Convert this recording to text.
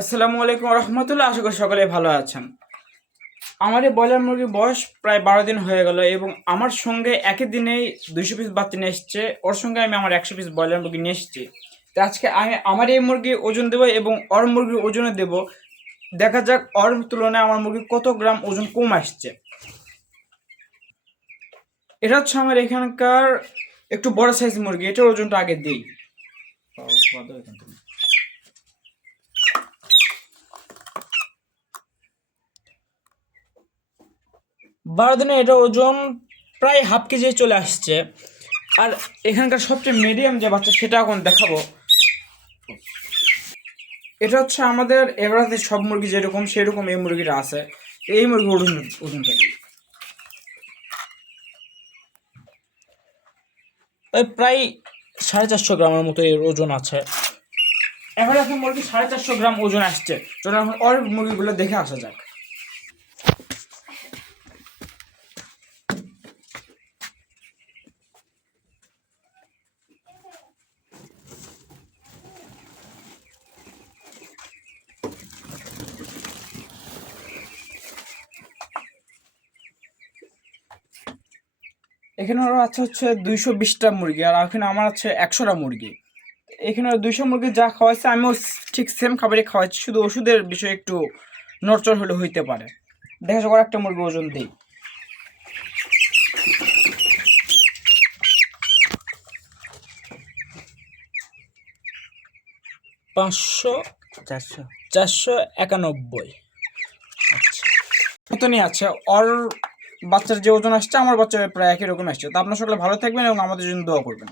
আসসালামু আলাইকুম রহমতুল্লাহ। আশা করি সকলে ভালো আছেন। আমার এই ব্রয়লার মুরগির বয়স প্রায় 12 দিন হয়ে গেল এবং আমার সঙ্গে একই দিনেই 200 পিস বাচ্চা নিয়ে এসছে। ওর সঙ্গে আমি আমার 100 পিস ব্রয়লার মুরগি নিয়ে এসেছি। তো আজকে আমি আমার এই মুরগি ওজন দেবো এবং ওর মুরগির ওজনে দেব। দেখা যাক ওর তুলনায় আমার মুরগি কত গ্রাম ওজন কম আসছে। এটা হচ্ছে আমার এখানকার একটু বড় সাইজ মুরগি। এটার ওজনটা আগে দিই। 12 দিনে এটা ওজন প্রায় হাফ কেজি চলে আসছে। আর এখানকার সবচেয়ে মিডিয়াম যে বাচ্চা সেটা এখন দেখাবো। এটা হচ্ছে আমাদের এভারেজে সব মুরগি যেরকম সেরকম এই মুরগিটা আছে। এই মুরগির ওজনটা প্রায় 450 গ্রামের মতো এর ওজন আছে। এখন মুরগি 450 গ্রাম ওজন আসছে। চলো এখন ওর মুরগিগুলো দেখে আসা যাক। এখানে ওরা আছে হচ্ছে 220টা মুরগি, আর এখানে আমার আছে 100টা মুরগি। এখানে 200 মুরগি যা খাওয়াইছে আমিও ঠিক সেম খাবারই খাওয়াচ্ছি, শুধু ওষুধের বিষয়ে একটু নড়চড় হলে হইতে পারে। দেখা যাক একটা মুরগি ওজন দিই। 500, 491। আচ্ছা, মতনই আছে। ওর বাচ্চার যে ওজন আসছে আমার বাচ্চার প্রায় একই রকম আসছে। তো আপনার সকলে ভালো থাকবেন এবং আমাদের জন্য দোয়া করবেন।